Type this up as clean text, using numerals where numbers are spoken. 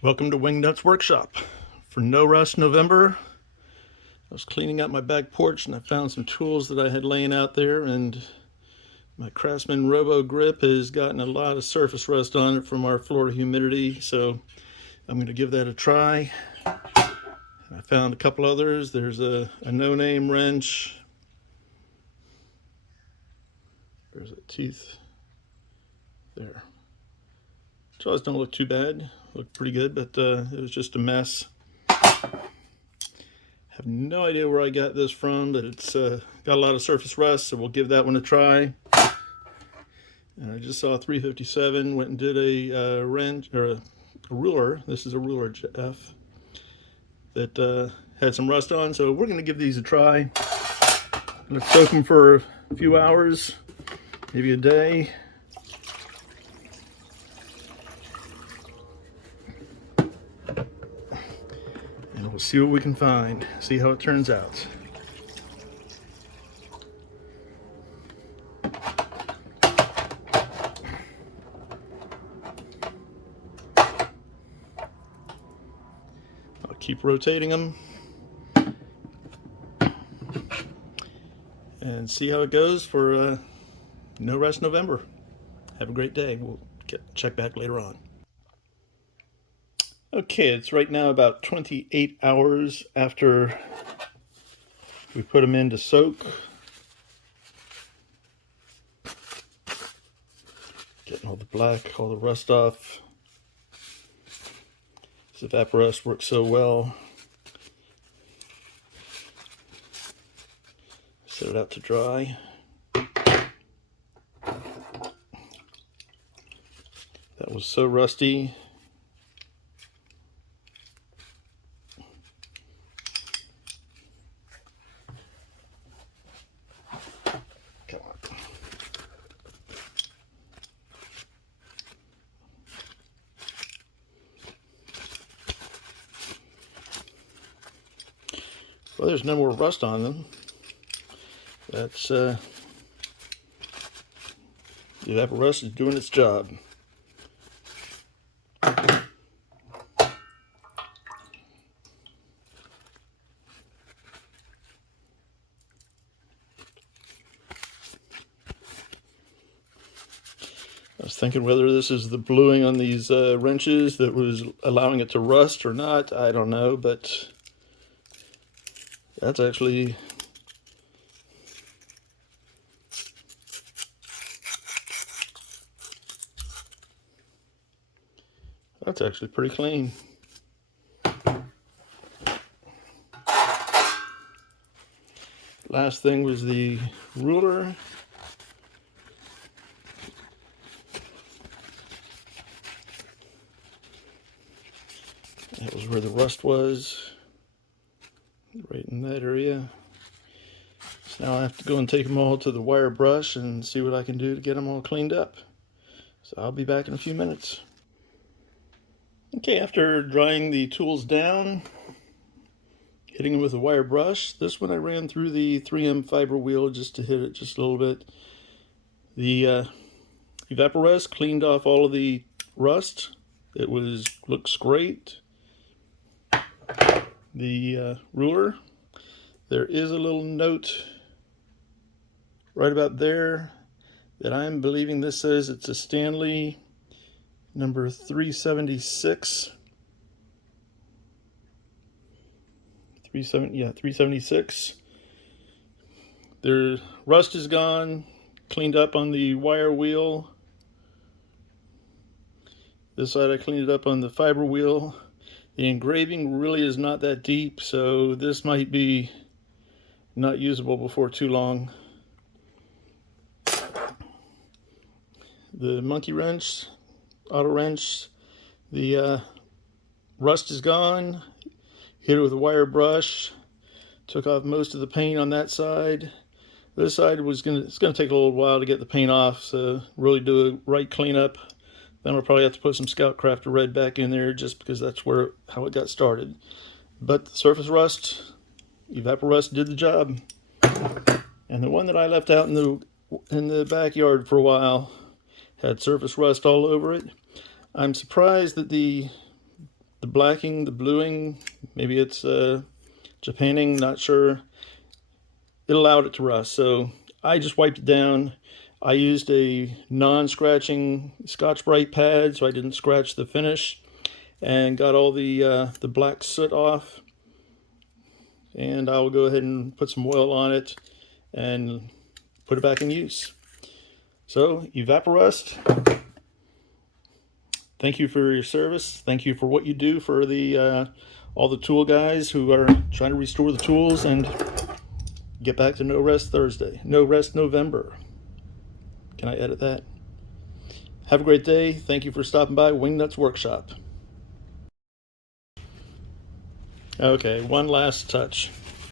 Welcome to Wingnut's workshop. For No Rust November, I was cleaning up my back porch and I found some tools that I had laying out there, and my Craftsman Robo Grip has gotten a lot of surface rust on it from our Florida humidity, so I'm going to give that a try. I found a couple others. There's a no-name wrench. There's a teeth there. Jaws don't look too bad. Look pretty good, but it was just a mess. Have no idea where I got this from, but it's got a lot of surface rust, so we'll give that one a try. And I just saw 357, went and did a wrench or a ruler. This is a ruler, Jeff, that had some rust on, so we're going to give these a try. Let's soak them for a few hours, maybe a day. And we'll see what we can find, see how it turns out. I'll keep rotating them and see how it goes for No Rust November. Have a great day. We'll check back later on. Okay, it's right now about 28 hours after we put them in to soak. Getting all the black, all the rust off. This Evapo-Rust works so well. Set it out to dry. That was so rusty. Come on. Well, there's no more rust on them. That's the Evapo-Rust is doing its job. I was thinking whether this is the bluing on these wrenches that was allowing it to rust or not. I don't know, but that's actually pretty clean. Last thing was the ruler. That was where the rust was, right in that area. So now I have to go and take them all to the wire brush and see what I can do to get them all cleaned up. So I'll be back in a few minutes. Okay, after drying the tools down, hitting them with a wire brush, this one I ran through the 3M fiber wheel just to hit it just a little bit. The Evapo-Rust cleaned off all of the rust. It looks great. The ruler, there is a little note right about there that I'm believing this says it's a Stanley number 376. 376. The rust is gone, cleaned up on the wire wheel. This side I cleaned it up on the fiber wheel. The engraving really is not that deep, so this might be not usable before too long. The monkey wrench, auto wrench, the rust is gone. Hit it with a wire brush, took off most of the paint on that side. This side it's gonna take a little while to get the paint off, so really do a right cleanup. Then we'll probably have to put some Scout Crafter Red back in there just because that's how it got started. But the surface rust, Evapo-Rust did the job. And the one that I left out in the backyard for a while had surface rust all over it. I'm surprised that the the blacking, the bluing, maybe it's Japanning, not sure. It allowed it to rust, so I just wiped it down. I used a non-scratching Scotch-Brite pad, so I didn't scratch the finish, and got all the black soot off. And I will go ahead and put some oil on it and put it back in use. So, Evapo-Rust, thank you for your service. Thank you for what you do for the all the tool guys who are trying to restore the tools and get back to No Rest Thursday. No Rest November. Can I edit that? Have a great day. Thank you for stopping by Wingnut's Workshop. Okay, one last touch.